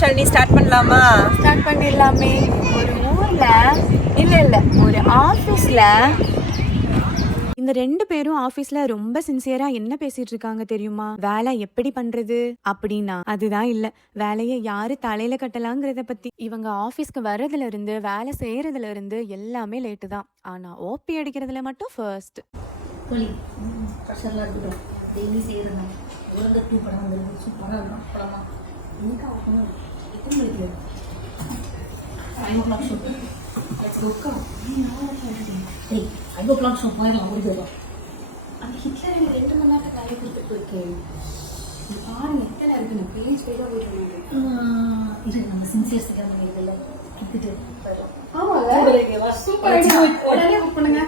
Shalini start பண்ணலாமா? Start பண்ணிடலாமே. ஒரு ஊர்ல இல்ல ஒரு ஆபீஸ்ல இந்த 2 பேரும் ஆபீஸ்ல ரொம்ப சின்சியரா என்ன பேசிட்டு இருக்காங்க தெரியுமா? வேலை எப்படி பண்றது அப்படின்னா அதுதான் இல்ல, வேலையை யாரு தலையில கட்டலாங்கிறத பத்தி. இவங்க ஆபீஸ்க்கு வர்றதுல இருந்து வேலை செய்யறதுல இருந்து எல்லாமே லேட்டு தான். ஆனா ஓபி அடிக்கிறதுல மட்டும் ஃபர்ஸ்ட். டெய்லி செய்யறேன். உலக 2 படம் வந்துருக்கு. சூப்பராக இருக்கும் படமா. இன்னைக்கு ஆகணும். எத்தனை மணிக்கு? 5 o'clock ஷோ. Let's go. டேய் 5 o'clock ஷோ போயிடலாம். முடிஞ்சிடும். அந்த ஹிட்லர் எனக்கு 2 மணி நேரம் நிறைய கொடுத்துட்டு போயிருக்கேன். இது பாருங்க எத்தனை இருக்கு. நான் பேஜ் பேஜாக போயிட்டு இது நம்ம சின்சியர் சிக்கா நம்ம இதெல்லாம் கிட்டுட்டு போயிடலாம். ஆமாம் சூப்பர் ஐடியா. உடனே புக் பண்ணுங்க.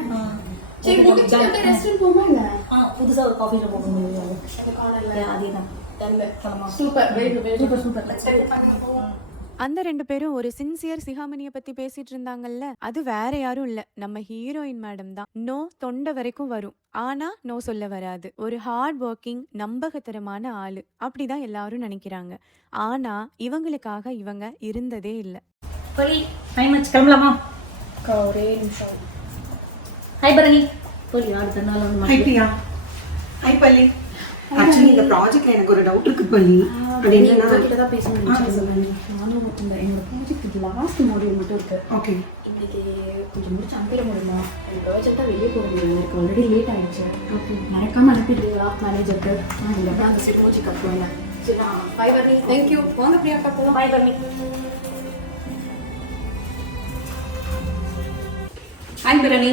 சரி முடிச்சு ரெஸ்டாரண்ட் போமா இல்ல? புதுசா ஒரு காஃபி ஷாப் ஓபன் பண்ணிருக்காங்க அந்த கார்னர்ல. அதேதான். Super very super. அந்த 2 பேரும் ஒரு சின்சியர் சிகாமணியை பத்தி பேசிட்டு இருந்தாங்கல்ல, அது வேற யாரும் இல்ல, நம்ம ஹீரோயின் மேடம் தான். நோ தொண்டை வரைக்கும் வரும், ஆனா நோ சொல்ல வராது. ஒரு ஹார்ட் ஒர்க்கிங் நம்பகத்தரமான ஆளு அப்படிதான் எல்லாரும் நினைக்கிறாங்க. ஆனா இவங்களுக்காக இவங்க இருந்ததே இல்ல. டைம் ஆச்சு, கிளம்பலாமா? ஒரே நிமிஷம். ஹாய் பரணி. போலி அடுத்த நாள் வந்து ஹாய் பிரியா. ஹாய் பள்ளி. ஆக்சுவலி இந்த ப்ராஜெக்ட்ல எனக்கு ஒரு டவுட் இருக்கு பள்ளி. அது என்னன்னா கிட்ட தான் பேசணும். நானும் இந்த என்னோட ப்ராஜெக்ட் லாஸ்ட் மாடியூல் மட்டும் இருக்கு. ஓகே. இன்னைக்கு கொஞ்சம் முடிச்சு அனுப்பிட முடியுமா? எனக்கு ப்ராஜெக்டாக வெளியே போக முடியும். எனக்கு ஆல்ரெடி லேட் ஆயிடுச்சு. ஓகே, மறக்காம அனுப்பிடுவீங்களா மேனேஜருக்கு? இந்த அந்த ப்ராஜெக்ட் அப்புறம் சரி. பாய் பரணி. தேங்க்யூ. வாங்க பிரியாக்கா போலாம். பாய் பரணி. ஹாய் பரணி.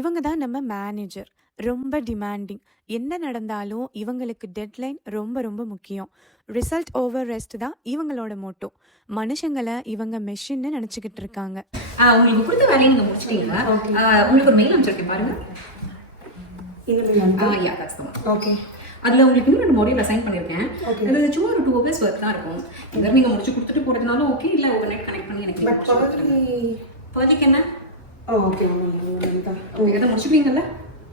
இவங்க தான் நம்ம மேனேஜர். ரொம்ப டிமாண்டிங். என்ன நடந்தாலும் இவங்களுக்கு டெட்லைன் ரொம்ப ரொம்ப முக்கியம். ரிசல்ட் ஓவர் ரெஸ்ட் தான் இவங்களோட மோட்டோ. மனுஷங்களை இவங்க மெஷின்னு நினச்சிக்கிட்டு இருக்காங்க. உங்களுக்கு கொடுத்த வேலையை நீங்கள் முடிச்சிட்டீங்க. உங்களுக்கு ஒரு மெயில் அனுப்பிச்சிருக்கேன் பாருங்க. ஓகே. அதில் உங்களுக்கு இன்னும் 2 மாடியூல் அசைன் பண்ணியிருக்கேன். இது சும்மா ஒரு 2 hours ஒர்க் தான் இருக்கும். இதில் நீங்கள் முடிச்சு கொடுத்துட்டு போகிறதுனாலும் ஓகே, இல்லை ஓவர் நைட் கனெக்ட் பண்ணி எனக்கு பர்த்டேக்கு என்ன? ஓகே. உங்களுக்கு எதை முடிச்சுப்பீங்கல்ல?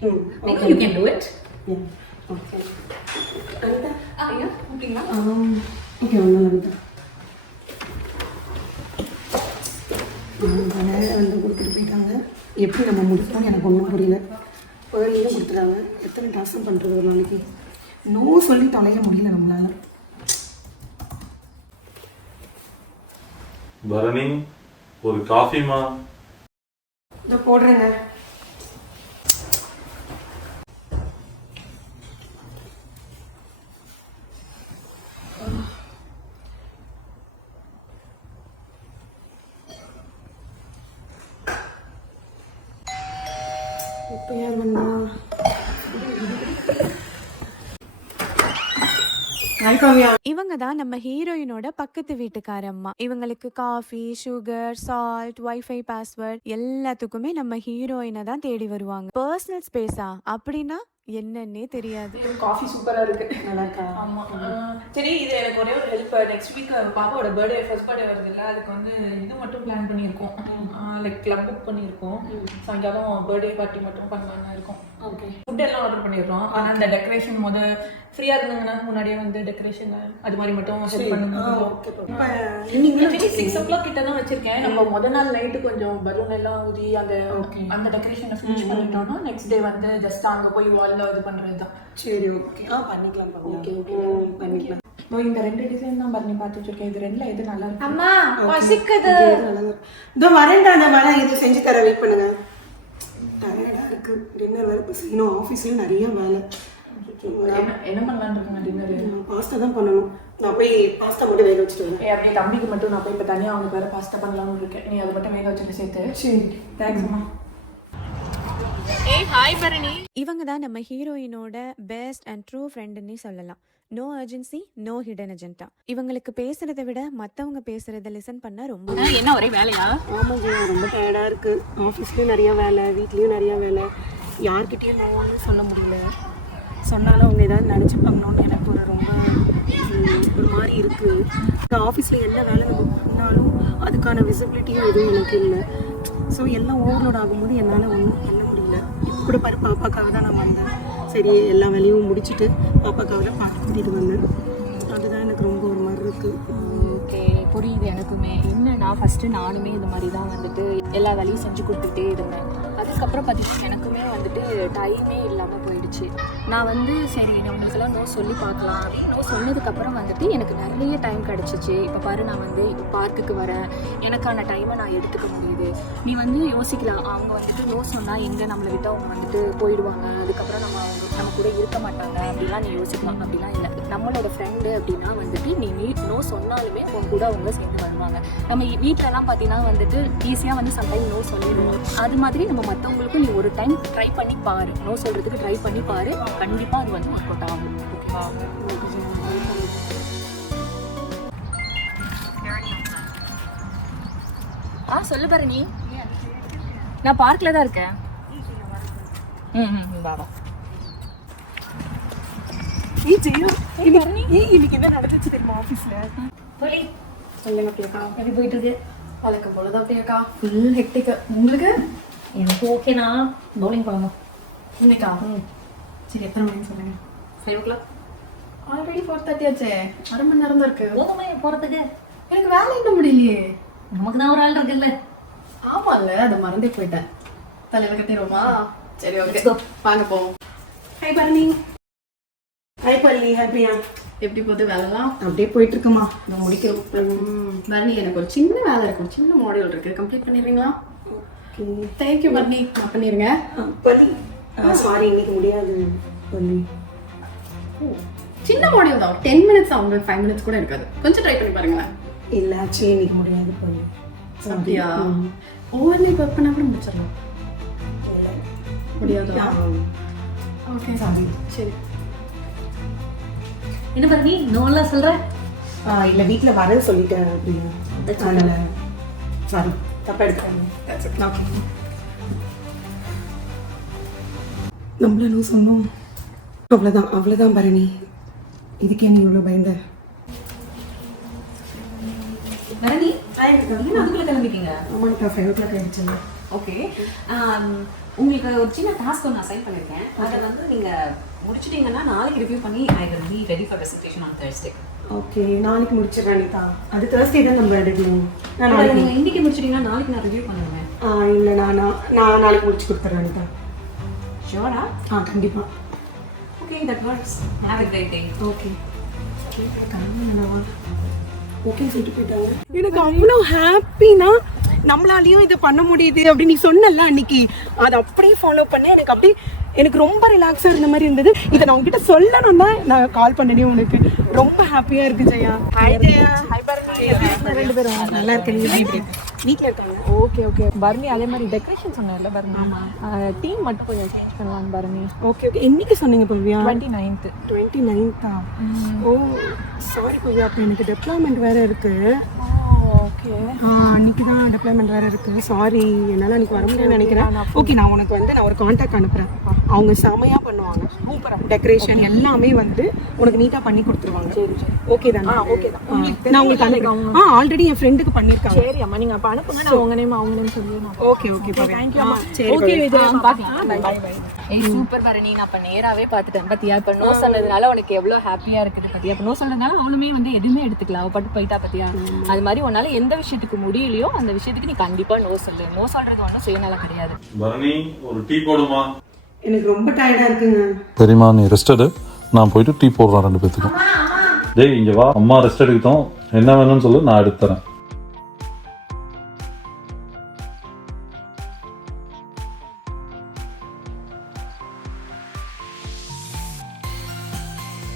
Okay. You can do it. Okay. ஐயா கூப்பிட்டீங்களா? ஓகே ஒன்றும் இல்லை. வேலை வந்து கொடுத்துட்டு போயிட்டாங்க. எப்படி நம்ம முடிப்போம்னு எனக்கு ஒன்றும் புரியல. பேர்லையும் கொடுத்துட்டாங்க. எத்தனை டாஸ்க் பண்ணுறது ஒரு நாளைக்கு? நோ சொல்லி தொலைய முடியல நம்மளால. பரணி ஒரு காஃபிமா? இதை போடுறேங்க. இப்போ யார் வந்தா? இவங்க தான் நம்ம ஹீரோயினோட பக்கத்து வீட்டுக்காரம்மா. இவங்களுக்கு coffee, sugar, salt, wifi password எல்லாத்துக்குமே நம்ம ஹீரோயினை தான் தேடி வருவாங்க. பர்சனல் ஸ்பேஸா அப்படின்னா என்னன்னே தெரியாது. காஃபி சூப்பராக இருக்கு. நல்லா இருக்கா? ஆமாம். சரி, இது எனக்கு ஒரே ஒரு ஹெல்ப். நெக்ஸ்ட் வீக் பாப்பாவோட பர்த்டே, ஃபர்ஸ்ட் பர்த்டே வருது இல்லை, அதுக்கு வந்து இது மட்டும் பிளான் பண்ணியிருக்கோம். லைக் கிளப் புக் பண்ணியிருக்கோம். சாயங்காலம் பர்த்டே பார்ட்டி மட்டும் பண்ணலான்னு இருக்கோம். ஓகே. ஃபுட் எல்லாம் ஆர்டர் பண்ணிடுறோம். ஆனால் அந்த டெக்கரேஷன் ஃப்ரீயாக இருந்தாங்கன்னா முன்னாடியே வந்து டெக்கரேஷன் அது மாதிரி மட்டும் ஹெல்ப் பண்ணுங்க. இப்போ நீங்களும் 6 o'clock கிட்ட தான் வச்சிருக்கேன். நம்ம முதல் நாள் நைட்டு கொஞ்சம் பலூன் எல்லாம் ஊதி அந்த டெக்கரேஷனை ஃபினிஷ் பண்ணிட்டோம்னா நெக்ஸ்ட் டே வந்து ஜஸ்ட் அங்கே போய் வால்ல இது பண்ணுறது தான். சரி ஓகே. பண்ணிக்கலாம். ஓகே பண்ணிக்கலாம். இந்த 2 டிசைன் தான் பண்ணி பார்த்து வச்சிருக்கேன். இது 2ல எது நல்லா இருக்கு? அம்மா பசிக்குது. இதோ வரேன்டா. நான் வரேன். இது செஞ்சு தர. வெயிட் பண்ணுங்க. டயர்டாக இருக்கு. டின்னர் வேறு இன்னும் ஆஃபீஸ்லேயும் நிறைய வேலை. என்ன பண்ணலான்னு இருக்குங்க டின்னரு? பாஸ்தா தான் பண்ணணும். நான் போய் பாஸ்தா மட்டும் வேக வச்சுட்டு வரேன். அப்படியே தம்பிக்கு மட்டும் நான் போய் இப்போ தனியாக அவங்க வேறு பாஸ்தா பண்ணலாம்னு இருக்கேன். நீ அதை மட்டும் வேக வச்சுட்டு சேர்த்து. சரி தேங்க்ஸ் அம்மா. இவங்க தான் நம்ம ஹீரோயினோட பெஸ்ட் அண்ட் ட்ரூ ஃப்ரெண்டுன்னே சொல்லலாம். No urgency, no hidden agenda. இவங்களுக்கு பேசுறதை விட மற்றவங்க பேசுறதை லிசன் பண்ண ரொம்ப. என்ன ஒரே வேலையா? ஆமாங்க, ரொம்ப டயர்டாக இருக்குது. ஆஃபீஸ்லேயும் நிறையா வேலை, வீட்லேயும் நிறையா வேலை. யார்கிட்டேயும் நோன்னு சொல்ல முடியல. சொன்னாலும் அவங்க ஏதாவது நினச்சிப்பாங்கன்னு எனக்கு ரொம்ப ஒரு மாதிரி இருக்குது. ஆஃபீஸில் என்ன வேலை நம்ம பண்ணாலும் அதுக்கான விசிபிலிட்டியும் எதுவும் எனக்கு இல்லை. ஸோ எல்லாம் ஓவர்லோட் ஆகும்போது என்னால் ஒன்றும் பண்ண முடியல. இப்போ கூட பாரு, பாப்பாக்காக தான் நான் வந்தேன். சரி, எல்லா வேலையும் முடிச்சுட்டு பாப்பாக்காக தான் பார்த்து கூட்டிகிட்டு வந்தேன். அதுதான் எனக்கு ரொம்ப ஒரு மாதிரி இருக்குது. ஓகே, புரியுது எனக்குமே. என்னன்னா ஃபஸ்ட்டு நானுமே இந்த மாதிரி தான் வந்துட்டு எல்லா வேலையும் செஞ்சு கொடுத்துட்டே இருந்தேன். அதுக்கப்புறம் பார்த்தீங்கன்னா எனக்குமே வந்துட்டு டைமே இல்லாமல் போயிடுச்சு. நான் வந்து சரி உங்களுக்கெல்லாம் நோ சொல்லி பார்க்கலாம் அப்படின்னு நோ சொன்னதுக்கப்புறம் வந்துட்டு எனக்கு நிறைய டைம் கிடச்சிச்சு. இப்போ பாரு நான் வந்து இப்போ பார்க்குக்கு வரேன், எனக்கான டைமை நான் எடுத்துக்க முடியுது. நீ வந்து யோசிக்கலாம், அவங்க வந்துட்டு நோ சொன்னால் எங்கே நம்மளை விட்டு அவங்க வந்துட்டு போயிடுவாங்க, அதுக்கப்புறம் நம்ம கூட இருக்க மாட்டாங்க அப்படிலாம் நீ யோசிக்கலாம். அப்படிலாம் இல்லை. நம்மளோட ஃப்ரெண்டு அப்படின்னா வந்துட்டு நீ நோ சொன்னாலுமே அவங்க கூட அவங்க சேர்ந்து வருவாங்க. நம்ம வீட்டிலலாம் பார்த்தீங்கன்னா வந்துட்டு ஈஸியாக வந்து சம்டைம் நோ சொல்லிடுவோம். அது மாதிரி நம்ம மற்றவங்களுக்கும் நீ ஒரு டைம் ட்ரை பண்ணி பாரு, நோ சொல்கிறதுக்கு ட்ரை பண்ணி பாரு, கண்டிப்பாக அது வந்து ஒர்க் அவுட் ஆகும். சொல்லு பரணி. நான் பார்க்கில் தான் இருக்கேன். பாபா இன்னைக்கு என்ன நடந்துச்சு தெரியுமா ஆஃபீஸில்? சொல்லுங்க பிரியக்கா, எப்படி போயிட்டு இருக்கு? வழக்கம் போலதான் பிரியக்கா, ஃபுல் ஹெக்டிக். உங்களுக்கு? எனக்கு ஓகேண்ணா, பவுலிங் பண்ணணும் இன்னைக்கா? சரி எத்தனை மணின்னு சொல்லுங்க. 5 o'clock. ஆல்ரெடி 4:30 ஆச்சே, 1/2 மணி நேரம் தான் இருக்கு. போதுமே போகிறதுக்கு. எனக்கு வேலை இன்னும் முடியலையே. நமக்கு தான் ஒரு ஆள் இருக்குல்ல. ஆமால்ல, அதை மறந்தே போயிட்டேன். தலையில கட்டிடுவோமா? சரி ஓகே, Let's go. வாங்க போவோம். ஹாய் பரணி. ஹாய் பரணி, ஹாப்பியா? எப்படி போகுது வேலைலாம்? அப்படியே போயிட்டு இருக்குமா. நான் முடிக்கிறோம். பரணி, எனக்கு ஒரு சின்ன வேலை இருக்கு, ஒரு சின்ன மாடியூல் இருக்கு, கம்ப்ளீட் பண்ணிடுறீங்களா? தேங்க்யூ பரணி, நான் பண்ணிடுங்க. பரணி சாரி இன்னைக்கு முடியாது பரணி. சின்ன மாடியூல் தான், 10 minutes தான், உங்களுக்கு 5 minutes கூட இருக்காது. கொஞ்சம் ட்ரை பண்ணி பாருங்களேன். இல்லை ஆக்சுவலி இன்னைக்கு முடியாது பரணி. அப்படியா? ஓவர் நைட் ஒர்க் பண்ணா கூட முடிச்சிடலாம். இல்லை முடியாதா? Okay sorry. சரி. என்ன பண்ணி நோலாம் சொல்ற? இல்லை வீட்டில் வரேன்னு சொல்லிட்டேன் அப்படின்னா அதனால் சாரி தப்பாக எடுத்துக்காங்க. நம்மளும் சொன்னோம், அவ்வளோதான் பரணி. இதுக்கே நீ இவ்வளோ பயந்த? பரணி, அதுக்குள்ள கிளம்பிட்டீங்க? ஆமாங்கக்கா, 5 o'clock ஆயிடுச்சுங்க. ஓகே. உங்களுக்கு ஒரு சின்ன டாஸ்க் ஒன்று அசைன் பண்ணியிருக்கேன். அதை வந்து நீங்கள் முடிச்சிட்டிங்கன்னா நாளைக்கு ரிவ்யூ பண்ணி I will be ready for recitation on Thursday. ஓகே, நாளைக்கு முடிச்சிடுறேன் அனிதா. அது Thursday தான் நம்ம எடுக்கணும். நான் நாளைக்கு நீங்கள் இன்றைக்கி முடிச்சிட்டிங்கன்னா நாளைக்கு நான் ரிவ்யூ பண்ணுவேன். இல்லை நான் நாளைக்கு முடிச்சு கொடுத்துட்றேன் அனிதா. ஷுவரா? கண்டிப்பாக. Okay, that works. Have a great day. Okay ஓகேன்னு சொல்லிட்டு போயிட்டாங்க. எனக்கு அவ்வளோ ஹாப்பினா நம்மளாலையும் இதை பண்ண முடியுது அப்படின்னு நீ சொன்னல அன்னைக்கு, அதை அப்படியே ஃபாலோ பண்ணேன். எனக்கு ரொம்ப ரிலாக்ஸாக இருந்த மாதிரி இருந்தது. இதை நான் உங்ககிட்ட சொல்லணும் தான் நான் கால் பண்ணனே. உனக்கு ரொம்ப ஹாப்பியாக இருக்கு ஜெயா. ஹாய் ஜெயா. ஹாய் பரணி. 2 பேரும் நல்லா இருக்கேன். நீங்கள் வீட்டில் இருக்காங்க? ஓகே பரணி, அதே மாதிரி டெக்கரேஷன் சொன்னேன்ல பரணி, டீம் மட்டும் கொஞ்சம் சேஞ்ச் பண்ணலாம் பரணி. ஓகே என்னைக்கு சொன்னீங்க பவ்யா? 29th. 29th. ஓ சாரி பவ்யா, அப்போ எனக்கு டெப்ளாய்மெண்ட் வேறு இருக்குது. ஓகே. அன்றைக்கி தான் டெப்ளாய்மெண்ட் வேறு இருக்குது. சாரி, என்னால் அன்றைக்கி வர முடியும்னு நினைக்கிறேன். ஓகே, நான் உனக்கு வந்து ஒரு காண்டாக்ட் அனுப்புகிறேன். அவங்க செமையாக பண்ணுவாங்க. சூப்பராக டெக்கரேஷன் எல்லாமே வந்து உனக்கு நீட்டாக பண்ணி கொடுத்துருவாங்க. சரி ஓகே தானே? ஓகே தான். நான் உங்களுக்கு அனுப்புகிறேன். ஆல்ரெடி என் ஃப்ரெண்டுக்கு பண்ணியிருக்காங்க. சரி அம்மா, நீங்கள் அப்போ அனுப்புங்க, நான் உங்கள் நேம் சொல்லி. ஓகே தேங்க்யூ அம்மா. சரி ஓகே பார்க்கலாம். பை. ஏய் சூப்பர் பரணி, நான் இப்போ நேராகவே பார்த்துட்டேன் பார்த்தியா? இப்போ நோ சொன்னதுனால உனக்கு எவ்வளோ ஹாப்பியாக இருக்குது பார்த்தியா? இப்போ நோ சொன்னதுனால அவளுமே வந்து எதுவுமே எடுத்துக்கலாம், அவள் பட்டு போயிட்டா பார்த்தியா? அது மாதிரி உன்னால் எந்த விஷயத்துக்கு முடியலையோ அந்த விஷயத்துக்கு நீ கண்டிப்பாக நோ சொல்லு. நோ சொல்கிறது ஒன்றும் சுயநலம் கிடையாது. பரணி, ஒரு டீ போடுமா? எனக்கு ரொம்ப டயர்டாக இருக்குங்க. சரிம்மா, நீ ரெஸ்ட் எடு, நான் போயிட்டு டீ போடுறேன் 2 பேத்துக்கும். டேய் இங்கே வா, அம்மா ரெஸ்ட் எடுக்கட்டும், என்ன வேணும்னு சொல்லு, நான் எடுத்து தரேன்.